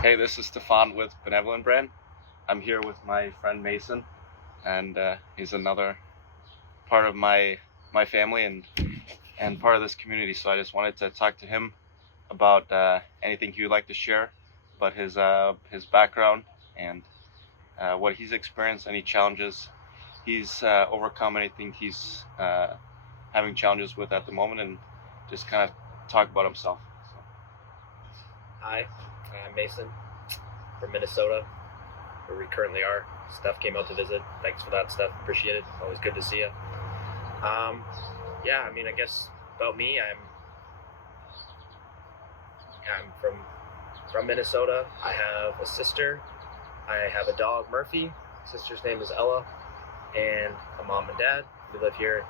Hey, this is Stefan with Benevolent Brand. I'm here with my friend Mason, and he's another part of my family and part of this community. So I just wanted to talk to him about anything he would like to share about his background and what he's experienced, any challenges he's overcome, anything he's having challenges with at the moment, and just kind of talk about himself. Hi, I'm Mason from Minnesota, where we currently are. Steph came out to visit. Thanks for that, Steph. Appreciate it. Always good to see you. I guess about me, I'm from Minnesota. I have a sister. I have a dog, Murphy. Sister's name is Ella, and a mom and dad. We live here,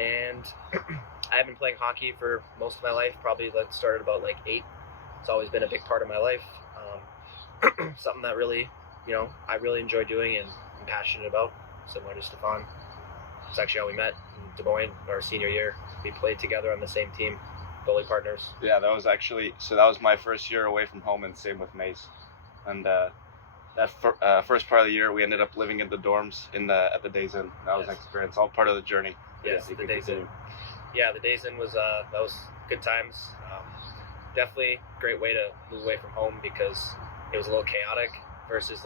and I've been playing hockey for most of my life. Probably started about 8. It's always been a big part of my life. Something that really, I really enjoy doing and I'm passionate about, similar to Stefan. It's actually how we met in Des Moines, our senior year. We played together on the same team, goalie partners. Yeah, that was my first year away from home, and same with Mace. And first part of the year, we ended up living in the dorms at the Days Inn. That was an experience, all part of the journey. Yes, the Days Inn. Yeah, the Days Inn was that was good times. Definitely a great way to move away from home because it was a little chaotic versus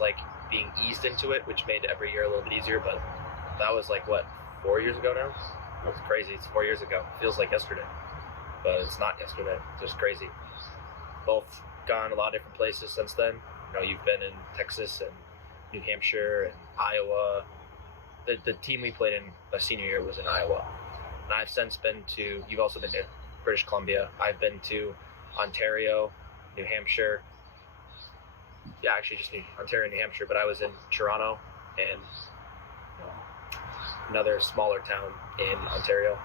being eased into it, which made every year a little bit easier. But that was 4 years ago now? It's crazy. It's 4 years ago. It feels like yesterday, but it's not yesterday. It's just crazy. Both gone a lot of different places since then. You've been in Texas and New Hampshire and Iowa. The team we played in my senior year was in Iowa. And I've since been to, you've also been to British Columbia. I've been to Ontario, New Hampshire. Yeah, actually just Ontario and New Hampshire, but I was in Toronto and another smaller town in Ontario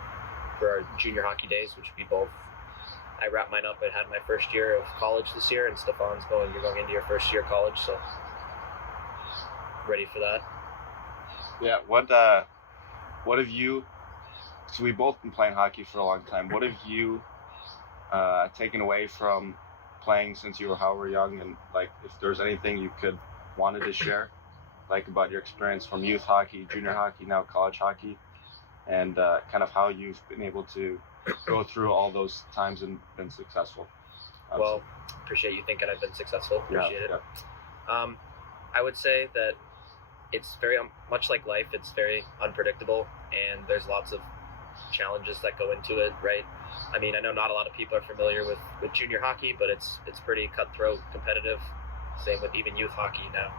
for our junior hockey days, which we both, I wrapped mine up and had my first year of college this year, and Stefan's you're going into your first year of college, so ready for that. Yeah, what have you, so we've both been playing hockey for a long time, what have you taken away from playing since you were however young, and if there's anything you wanted to share about your experience from youth hockey, junior hockey, now college hockey, and kind of how you've been able to go through all those times and been successful. Well, appreciate you thinking I've been successful. Appreciate it. Yeah. I would say that it's very much like life. It's very unpredictable, and there's lots of challenges that go into it, right? I mean, I know not a lot of people are familiar with junior hockey, but it's pretty cutthroat, competitive. Same with even youth hockey now.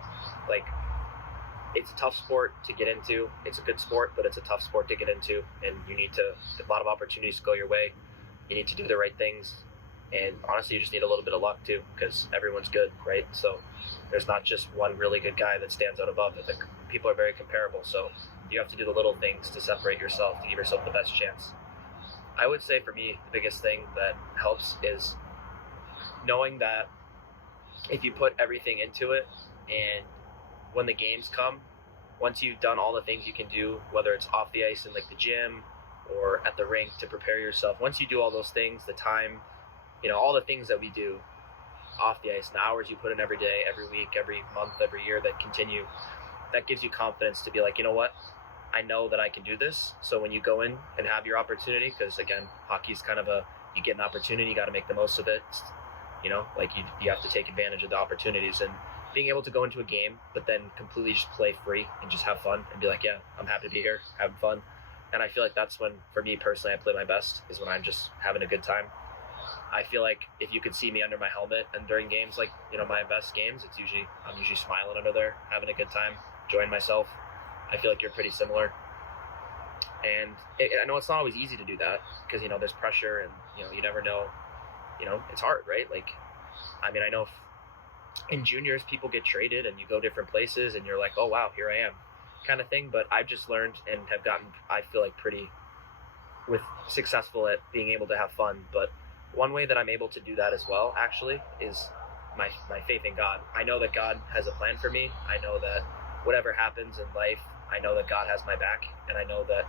It's a tough sport to get into. It's a good sport, but it's a tough sport to get into, and you need a lot of opportunities to go your way. You need to do the right things, and honestly, you just need a little bit of luck too, because everyone's good, right? So there's not just one really good guy that stands out above it. People are very comparable, so you have to do the little things to separate yourself, to give yourself the best chance. I would say for me, the biggest thing that helps is knowing that if you put everything into it, and when the games come, once you've done all the things you can do, whether it's off the ice in the gym or at the rink to prepare yourself, once you do all those things, the time, all the things that we do off the ice, the hours you put in every day, every week, every month, every year that continue, that gives you confidence to be like, you know what? I know that I can do this. So when you go in and have your opportunity, because again, hockey's kind of you get an opportunity, you got to make the most of it. You have to take advantage of the opportunities, and being able to go into a game, but then completely just play free and just have fun and be like, yeah, I'm happy to be here, having fun. And I feel like that's when, for me personally, I play my best, is when I'm just having a good time. I feel like if you could see me under my helmet and during games, my best games, I'm usually smiling under there, having a good time, enjoying myself. I feel like you're pretty similar. And I know it's not always easy to do that because, there's pressure and, you never know, it's hard, right? I know in juniors, people get traded and you go different places and you're like, oh, wow, here I am kind of thing. But I've just learned and have gotten, I feel like, pretty successful at being able to have fun. But one way that I'm able to do that as well, actually, is my faith in God. I know that God has a plan for me. I know that whatever happens in life, I know that God has my back, and I know that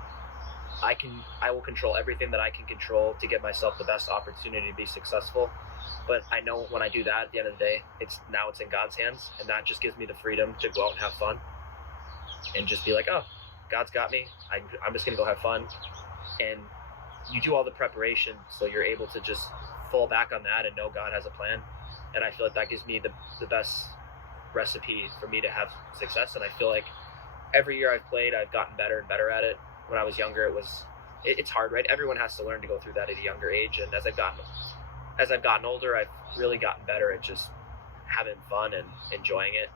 I will control everything that I can control to give myself the best opportunity to be successful. But I know when I do that, at the end of the day, it's in God's hands, and that just gives me the freedom to go out and have fun, and just be like, oh, God's got me. I'm just gonna go have fun, and you do all the preparation, so you're able to just fall back on that and know God has a plan. And I feel like that gives me the best recipe for me to have success. And I feel like every year I've played, I've gotten better and better at it. When I was younger, it's hard, right? Everyone has to learn to go through that at a younger age. And as I've gotten older, I've really gotten better at just having fun and enjoying it,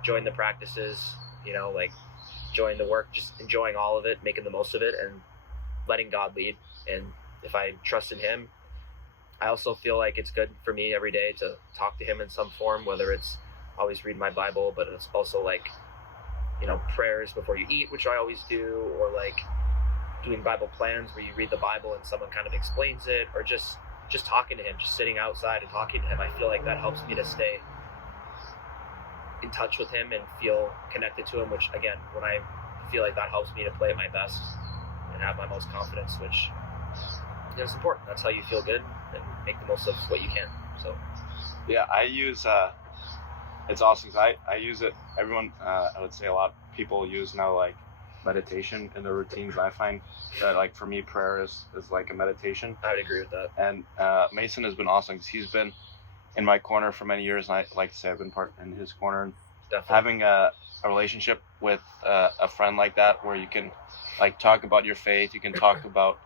enjoying the practices, like enjoying the work, just enjoying all of it, making the most of it, and letting God lead. And if I trust in Him, I also feel like it's good for me every day to talk to Him in some form, whether it's always read my Bible, but it's also like, prayers before you eat, which I always do, or like doing Bible plans where you read the Bible and someone kind of explains it, or just talking to Him, just sitting outside and talking to Him. I feel like that helps me to stay in touch with Him and feel connected to Him, which again, when I feel like that helps me to play at my best and have my most confidence, which is important. That's how you feel good and make the most of what you can. So yeah, I use it's awesome because I use it. Everyone, I would say a lot of people use now like meditation in their routines. I find that like for me, prayer is like a meditation. I would agree with that. And Mason has been awesome because he's been in my corner for many years, and I like to say I've been part in his corner. And Definitely. having a relationship with a friend like that, where you can like talk about your faith, you can talk about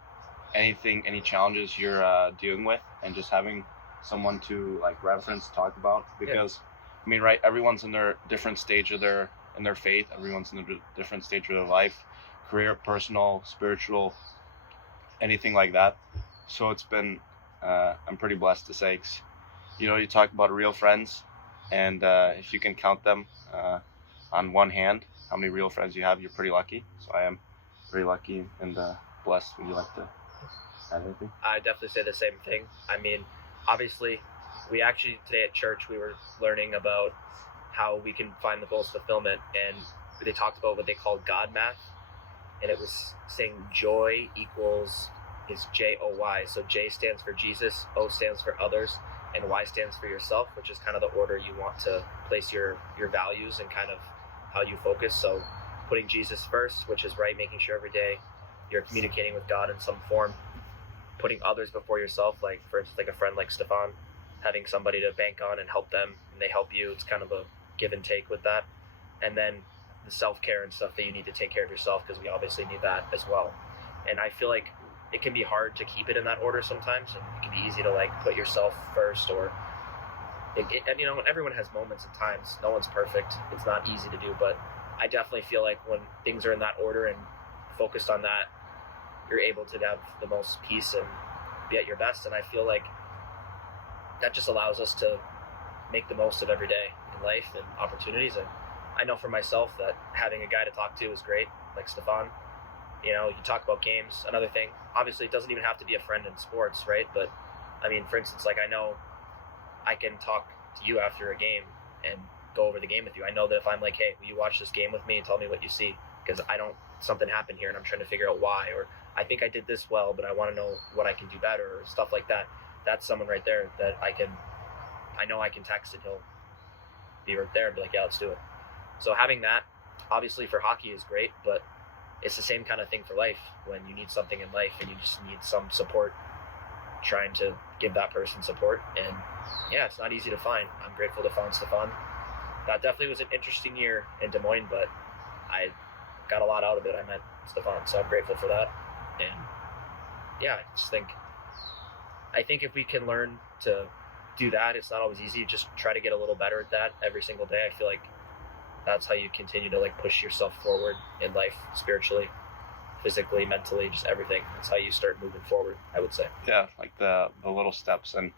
anything, any challenges you're dealing with, and just having someone to like reference, talk about, because I mean, right, everyone's in their different stage of their faith, everyone's in a different stage of their life, career, personal, spiritual, anything like that. So it's been I'm pretty blessed to say, 'cause, you talk about real friends, and if you can count them on one hand how many real friends you have, you're pretty lucky. So I am very lucky and blessed. Would you like to add anything? I definitely say the same thing. I mean, obviously, we actually today at church we were learning about how we can find the most fulfillment, and they talked about what they called God math, and it was saying joy is Joy. So J stands for Jesus, O stands for others, and Y stands for yourself, which is kind of the order you want to place your values and kind of how you focus. So putting Jesus first, which is right, making sure every day you're communicating with God in some form. Putting others before yourself, like for instance, like a friend like Stefan, having somebody to bank on and help them, and they help you. It's kind of a give and take with that. And then the self-care and stuff that you need to take care of yourself, because we obviously need that as well. And I feel like it can be hard to keep it in that order sometimes, and it can be easy to like put yourself first, or and everyone has moments and times. No one's perfect. It's not easy to do, but I definitely feel like when things are in that order and focused on that, you're able to have the most peace and be at your best. And I feel like that just allows us to make the most of every day in life and opportunities. And I know for myself that having a guy to talk to is great, like Stefan. You talk about games. Another thing, obviously it doesn't even have to be a friend in sports, right? But I mean, for instance, like I know I can talk to you after a game and go over the game with you. I know that if I'm like, hey, will you watch this game with me and tell me what you see? Because something happened here and I'm trying to figure out why, or I think I did this well, but I want to know what I can do better, or stuff like that. That's someone right there that I know I can text and he'll be right there and be like, yeah, let's do it. So having that, obviously for hockey is great, but it's the same kind of thing for life. When you need something in life and you just need some support, trying to give that person support. And yeah, it's not easy to find. I'm grateful to find Stefan. That definitely was an interesting year in Des Moines, but I got a lot out of it. I met Stefan, so I'm grateful for that. And yeah, I think if we can learn to do that, it's not always easy. Just try to get a little better at that every single day. I feel like that's how you continue to like push yourself forward in life, spiritually, physically, mentally, just everything. That's how you start moving forward, I would say. Yeah, like the little steps. And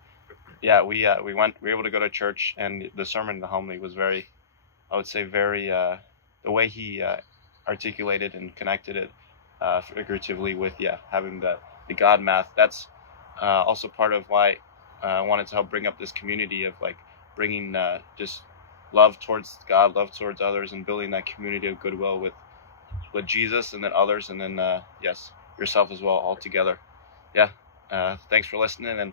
yeah, we were able to go to church, and the sermon, the homily was very, I would say very, the way he articulated and connected it figuratively with having the God math. That's also part of why I wanted to help bring up this community of like bringing just love towards God, love towards others, and building that community of goodwill with Jesus, and then others, and then yourself as well, all together. Thanks for listening, and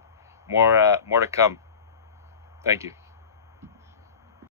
more to come. Thank you.